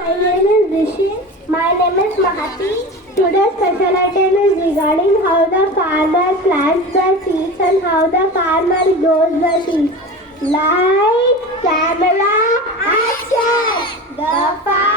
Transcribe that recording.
My name is Rishi. My name is Mahati. Today's special item is regarding how the farmer plants the seeds and how the farmer grows the seeds. Light, camera, action! The farmer